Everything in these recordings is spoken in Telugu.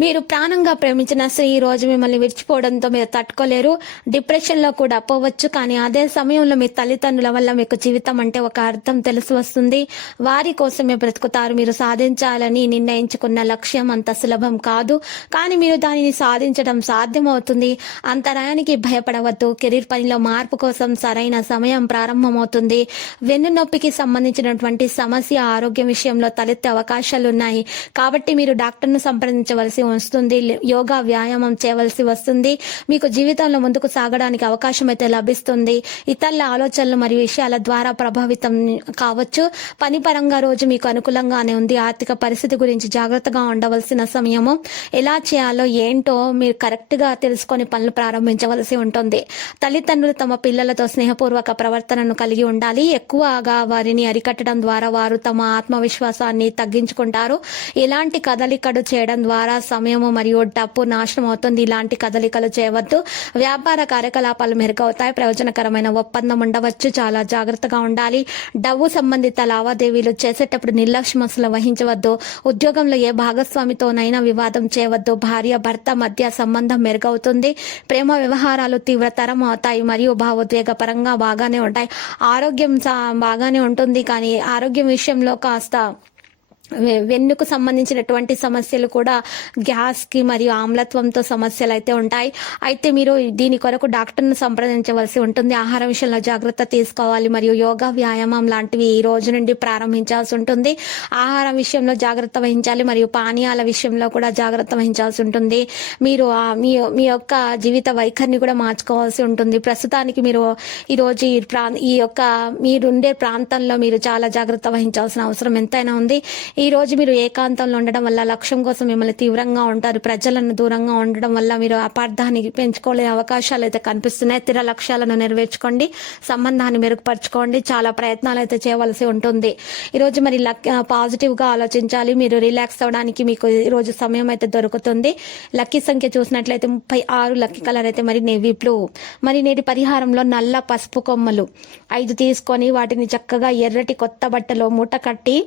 మీరు ప్రాణంగా ప్రేమించిన స్త్రీ ఈ రోజు మిమ్మల్ని విడిచిపోవడంతో మీరు తట్టుకోలేరు. డిప్రెషన్లో కూడా పోవచ్చు కానీ అదే సమయంలో మీ తల్లిదండ్రుల వల్ల మీకు జీవితం అంటే ఒక అర్థం తెలిసి వస్తుంది. వారి కోసమే బ్రతుకుతారు. మీరు సాధించాలని నిర్ణయించుకున్న లక్ష్యం అంత సులభం కాదు. కానీ మీరు దానిని సాధించడం సాధ్యమవుతుంది. అంతరాయానికి భయపడవద్దు. కెరీర్ పనిలో మార్పు కోసం సరైన సమయం ప్రారంభమవుతుంది. వెన్నునొప్పికి సంబంధించినటువంటి సమస్య ఆరోగ్యం విషయంలో తలెత్తే అవకాశాలు ఉన్నాయి కాబట్టి మీరు డాక్టర్ను సంప్రదించవలసి వస్తుంది యోగా వ్యాయామం చేయవలసి వస్తుంది. మీకు జీవితంలో ముందుకు సాగడానికి అవకాశం అయితే లభిస్తుంది. ఇతరుల ఆలోచనలు మరియు విషయాల ద్వారా ప్రభావితం కావచ్చు. పని పరంగా రోజు మీకు అనుకూలంగానే ఉంది. ఆర్థిక పరిస్థితి గురించి జాగ్రత్తగా ఉండవలసిన సమయము ఎలా చేయాలో ఏంటో మీరు కరెక్ట్గా తెలుసుకొని పనులు ప్రారంభించవలసి ఉంటుంది. తల్లిదండ్రులు తమ పిల్లలతో స్నేహపూర్వక ప్రవర్తనను కలిగి ఉండాలి. ఎక్కువగా వారిని అరికట్టడం ద్వారా వారు తమ ఆత్మవిశ్వాసాన్ని తగ్గించుకుంటారు. ఇలాంటి కదలికలు చేయడం ద్వారా సమయము మరియు డబ్బు నాశనం అవుతుంది. ఇలాంటి కదలికలు చేయవద్దు. వ్యాపార కార్యకలాపాలు మెరుగవుతాయి. ప్రయోజనకరమైన ఒప్పందం ఉండవచ్చు. చాలా జాగ్రత్తగా ఉండాలి. డబ్బు సంబంధిత లావాదేవీలు చేసేటప్పుడు నిర్లక్ష్యం అసలు వహించవద్దు. ఉద్యోగంలో ఏ భాగస్వామితోనైనా వివాదం చేయవద్దు. భార్య భర్త మధ్య సంబంధం మెరుగవుతుంది. ప్రేమ వ్యవహారాలు తీవ్రతరం అవుతాయి మరియు భావోద్వేగ పరంగా బాగానే ఉంటాయి. ఆరోగ్యం సా- బాగానే ఉంటుంది. కానీ ఆరోగ్యం విషయంలో కాస్త వెన్నుకు సంబంధించినటువంటి సమస్యలు కూడా గ్యాస్కి మరియు ఆమ్లత్వంతో సమస్యలు అయితే ఉంటాయి. అయితే మీరు దీని కొరకు డాక్టర్ను సంప్రదించవలసి ఉంటుంది. ఆహార విషయంలో జాగ్రత్త తీసుకోవాలి మరియు యోగా వ్యాయామం లాంటివి ఈ రోజు నుండి ప్రారంభించాల్సి ఉంటుంది. ఆహారం విషయంలో జాగ్రత్త వహించాలి మరియు పానీయాల విషయంలో కూడా జాగ్రత్త వహించాల్సి ఉంటుంది. మీరు మీ మీ యొక్క జీవిత వైఖరిని కూడా మార్చుకోవాల్సి ఉంటుంది. ప్రస్తుతానికి మీరు ఈరోజు ఈ ప్రా ఈ యొక్క మీరుండే ప్రాంతంలో మీరు చాలా జాగ్రత్త వహించాల్సిన అవసరం ఎంతైనా ఉంది. ఈ రోజు మీరు ఏకాంతంలో ఉండడం వల్ల లక్ష్యం కోసం మిమ్మల్ని తీవ్రంగా ఉంటారు ప్రజలను దూరంగా ఉండడం వల్ల మీరు అపార్థాన్ని పెంచుకోలే అవకాశాలు అయితే కనిపిస్తున్నాయి. స్థిర లక్ష్యాలను నెరవేర్చుకోండి సంబంధాన్ని మెరుగుపరచుకోండి చాలా ప్రయత్నాలు అయితే చేయవలసి ఉంటుంది. ఈ రోజు మరి పాజిటివ్గా ఆలోచించాలి మీరు రిలాక్స్ అవడానికి మీకు ఈ రోజు సమయం అయితే దొరుకుతుంది. లక్కీ సంఖ్య చూసినట్లయితే ముప్పై ఆరు లక్కీ కలర్ అయితే మరి నేవీ బ్లూ. మరి నేటి పరిహారంలో నల్ల పసుపు కొమ్మలు. ఐదు తీసుకొని వాటిని చక్కగా ఎర్రటి కొత్త బట్టలో మూట కట్టి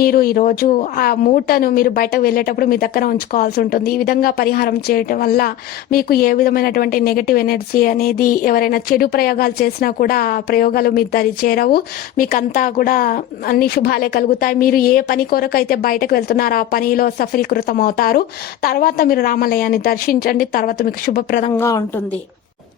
మీరు ఈరోజు రోజు ఆ మూటను మీరు బయటకు వెళ్ళేటప్పుడు మీ దగ్గర ఉంచుకోవాల్సి ఉంటుంది. ఈ విధంగా పరిహారం చేయటం వల్ల మీకు ఏ విధమైనటువంటి నెగటివ్ ఎనర్జీ అనేది ఎవరైనా చెడు ప్రయోగాలు చేసినా కూడా ప్రయోగాలు మీ దరి చేరవు. మీకంతా కూడా అన్ని శుభాలే కలుగుతాయి. మీరు ఏ పని కొరకు అయితే బయటకు వెళ్తున్నారో ఆ పనిలో సఫలీకృతం అవుతారు తర్వాత మీరు రామాలయాన్ని దర్శించండి. తర్వాత మీకు శుభప్రదంగా ఉంటుంది.